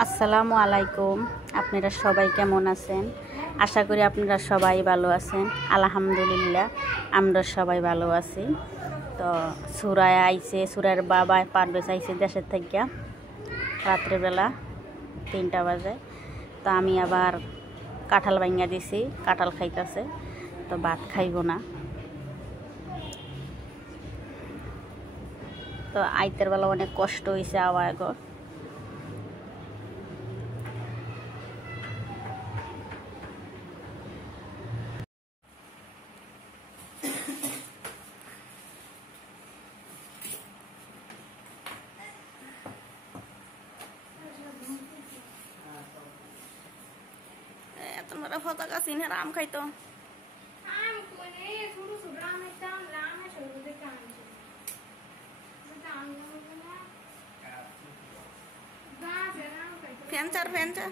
আসসালামু আলাইকুম। আপনারা সবাই কেমন আছেন? আশা করি আপনারা সবাই ভালো আছেন। আলহামদুলিল্লাহ আমরা সবাই ভালো আছি। তো সুরায় আইছে, সুরার বাবা পারভেজ আইছে দেশের থেকে রাত্রেবেলা 3টা বাজে। তো আমি আবার কাঁঠাল ভাঙা দিছি, কাঁঠাল খাইতেছে, তো ভাত খাইব না। তো আইতের বেলা অনেক কষ্ট হয়েছে আওয়া আগর। তোমরা ফতাকা চিনে আম খাইতো ফ্যানচার ফ্যানচার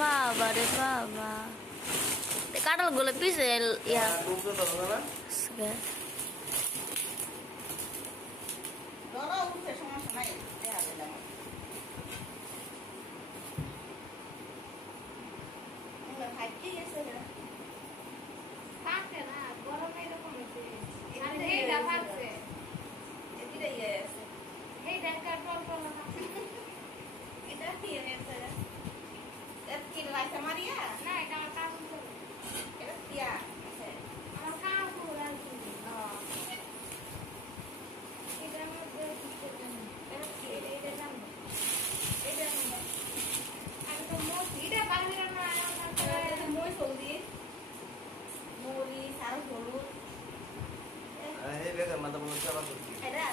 বাবা রে বাবা, কাঁঠাল গুলো পিছে সেবা করছি এটা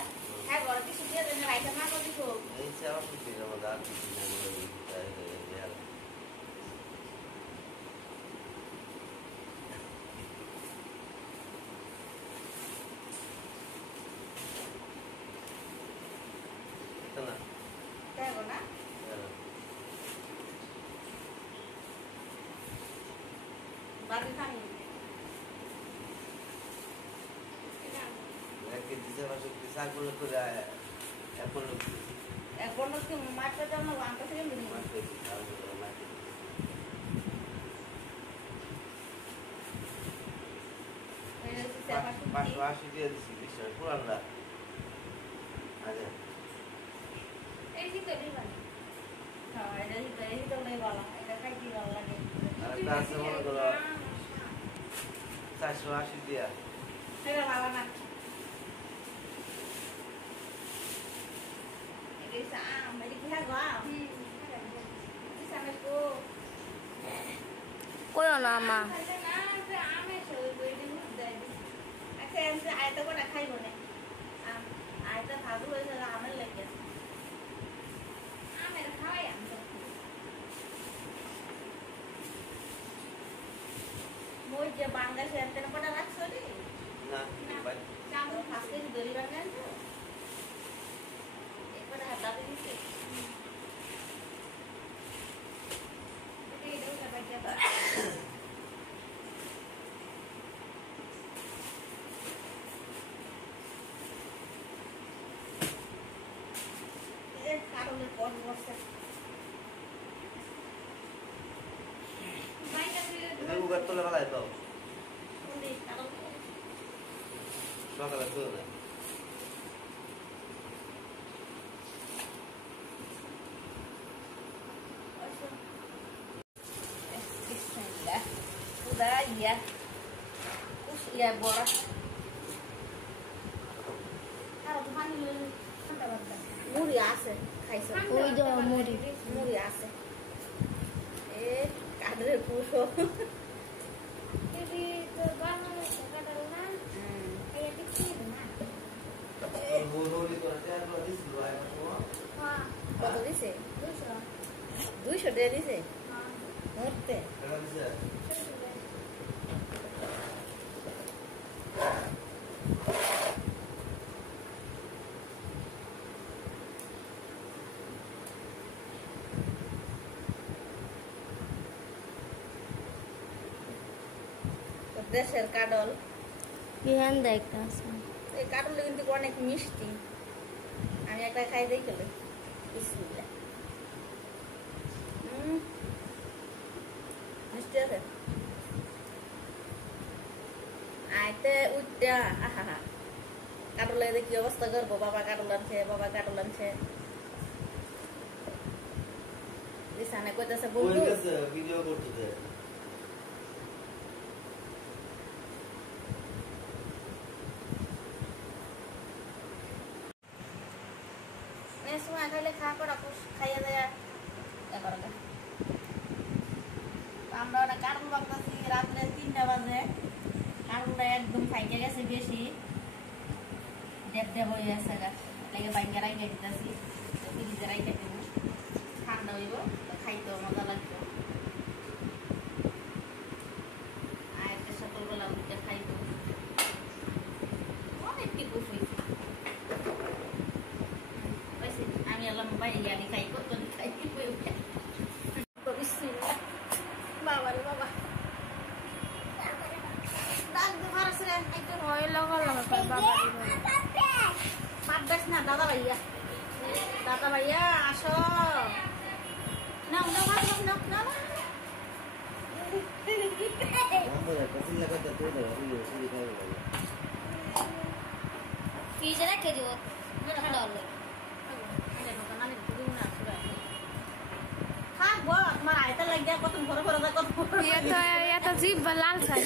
হ্যাঁ ঘরে কিছু দিয়ে দেন রাইতে মা করে দিব এই সেবা করছি আমাদের আর কিছু না না দেখো না বাড়ি থাকি এখন কি মাঠটা জন্য আনতে থেকে মিলি এই যে তৈরি বানি হ্যাঁ এটা তো নেই বলা এটা খাই কি ভালো লাগে আরেকটা আছে মনে করো 480 দিয়া এটা ভালো না এটা সাম এটা কি হয় গো সামনে কো কই না মা আমে সই বইটি দেই আচ্ছা এমনি আয়তা করে খাইব না আয়তা ভাজু হয়েছে আমের লাগে আমের খাওয়াই আমি মই যে বাংলাদেশে এতটা পড়া রাখছো রে না ভাই চাঁদো ফাসকে দড়ি বানান তো একবার হাতা দিছে এটা এটা বাজা বা কারণে পর বসে এটা উগার তোলে বালাই তো সকালে তো না Bismillah. Udah iya. Iya borak. Kalau Tuhan ini muri আছে খাইছো ওই যে মুড়ি মুড়ি আছে কাদের পুষো দিদি তো বানানো কাটাল না এই দেখি না গোলগোলি করতে আর দিস লয় না হ্যাঁ কত দিছে 200 200 টাকা দিছে হ্যাঁ মুহূর্তে টাকা দিছে দেশের কাডল বিহান দেখতে আছে এই কাডল কিন্তু অনেক মিষ্টি আমি একটা খাই দেখলে বিসমিল্লাহ মিষ্টি আছে আইতে উঠা আহা কাডলে দেখি অবস্থা করবো বাবা কাডল আনছে বিছানে কইতেছে কই বন্ধু গেছে ভিডিও করতে সময় খাইলে খাওয়া করা খাইয়া যায় আমরা ওটা কারণ বাগতাছি রাত্রে 3টা বাজে কারণটা একদম খাইকে গেছে বেশি দেব হয়ে আছে গাছ লেগে বাইকে রাইকে দিতেছি ফ্রিজে রাইকে দেব ঠান্ডা হইব তো খাইতেও মজা লাগবে আর একটা সকালবেলা উঠে খাইতো অনেক টিপুস হয়েছে আমি এলাম বাইয়ালি খাই কত খাই বাবা রে বাবা একটু হয় লগা বাবা পাপ বেশ না দাদা ভাইয়া আসো না না না না ফ্রিজে রেখে দিও ঠান্ডা হবে থাকবো তোমার আয়তা লাগবে কত ঘরে ঘরে কত এটা জিভ লাল চাই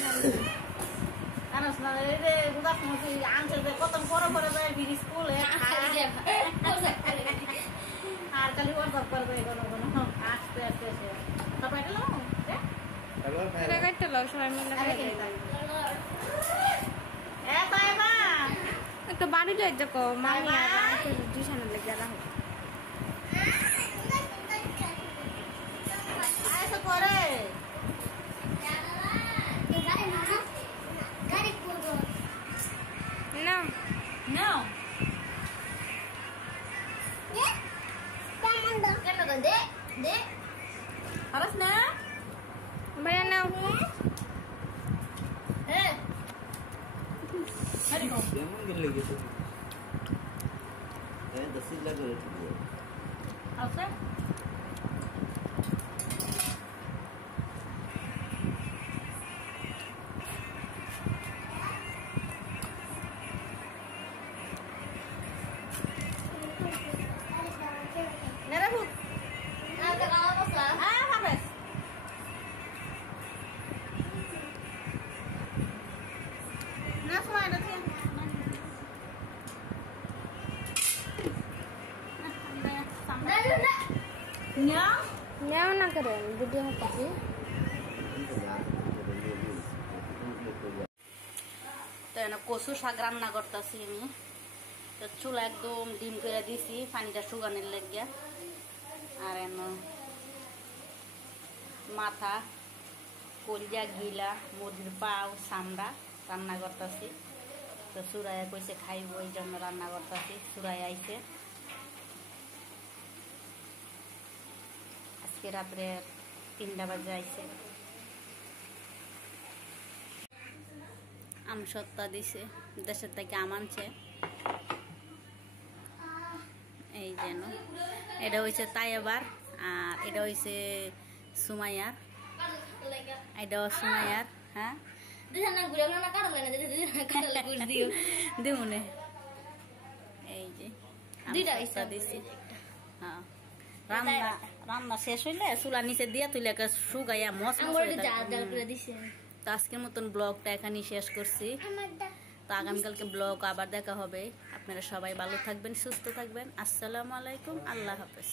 জানাস না এই যে গুদা সমস্যা আনছে যে কত ঘরে ঘরে যায় বিড়ি স্কুলে আর খালি হোয়াটসঅ্যাপ করবে কোনো কোনো আসতে আসতে আসে তারপর এটা লো এটা কাটতে লাও সবাই মিলে এ তাই মা একটা বাড়ি যাই দেখো মামি আর আমাকে টিউশনে লেগে রাখো আইসো করে না নাও খারাপ না ভাইয়া নাও কেমন গেলে গেছে হ্যাঁ 10 লাখ করে আছে Nera bu. Ah, habis. Nah, semua ada tuh. Nya, নেও না করে ভিডিও হচ্ছে তো এনে কচু শাক রান্না করতেছি আমি তো চুলা একদম ডিম করে দিছি পানিটা শুকানোর লাগিয়া আর এন মাথা কলজা গিলা মুরগির পাও চামড়া রান্না করতেছি তো সুরাইয়া কইছে খাইব ওই জন্য রান্না করতেছি সুরাই আইছে আজকে রাত্রে 3টা বাজে আইছে আম সত্তা দিছে দেশের থেকে আম আনছে এই যেন এটা হইছে তাইয়াবার আর এটা হইছে সুমাইয়ার এটাও সুমাইয়ার হ্যাঁ দিমুনে এই যে দুইটা দিছি হ্যাঁ রান্না রান্না শেষ হইলে চুলা নিচে দিয়া তুলে শুকাইয়া মস তো আজকের মতন ব্লগটা এখানেই শেষ করছি তো আগামীকালকে ব্লগ আবার দেখা হবে আপনারা সবাই ভালো থাকবেন সুস্থ থাকবেন আসসালামু আলাইকুম আল্লাহ হাফেজ